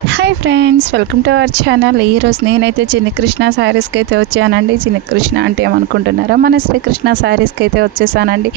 Hi friends, welcome to our channel. ఈరోజు నేనైతే చిన్ని కృష్ణ శారీస్కి అయితే వచ్చానండి. చిన్ని కృష్ణ అంటే ఏమనుకుంటున్నారో, మన శ్రీకృష్ణ శారీస్కి అయితే వచ్చేసానండి.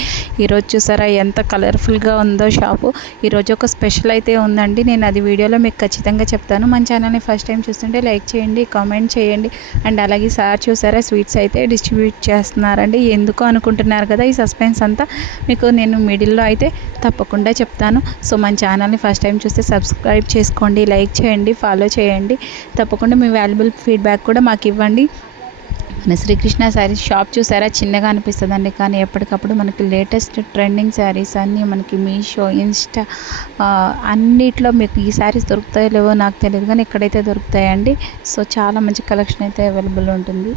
ఈరోజు చూసారా ఎంత కలర్ఫుల్గా ఉందో షాపు. ఈరోజు ఒక స్పెషల్ అయితే ఉందండి. నేను అది వీడియోలో మీకు ఖచ్చితంగా చెప్తాను. మన ఛానల్ని ఫస్ట్ టైం చూస్తుంటే లైక్ చేయండి, కామెంట్ చేయండి. అండ్ అలాగే సార్ చూసారా స్వీట్స్ అయితే డిస్ట్రిబ్యూట్ చేస్తున్నారండి. ఎందుకు అనుకుంటున్నారు కదా, ఈ సస్పెన్స్ అంతా మీకు నేను మిడిల్లో అయితే తప్పకుండా చెప్తాను. సో మన ఛానల్ని ఫస్ట్ టైం చూస్తే సబ్స్క్రైబ్ చేసుకోండి, లైక్ చేయండి, ఫాలో చేయండి. తప్పకుండా మీ వాల్యుబుల్ ఫీడ్బ్యాక్ కూడా మాకు ఇవ్వండి. మన శ్రీకృష్ణ శారీస్ షాప్ చూసారా చిన్నగా అనిపిస్తుందండి, కానీ ఎప్పటికప్పుడు మనకి లేటెస్ట్ ట్రెండింగ్ శారీస్ అన్నీ మనకి మీషో, ఇన్స్టా అన్నిట్లో మీకు ఈ శారీస్ దొరుకుతాయో లేవో నాకు తెలియదు, కానీ ఇక్కడైతే దొరుకుతాయండి. సో చాలా మంచి కలెక్షన్ అయితే అవైలబుల్ ఉంటుంది.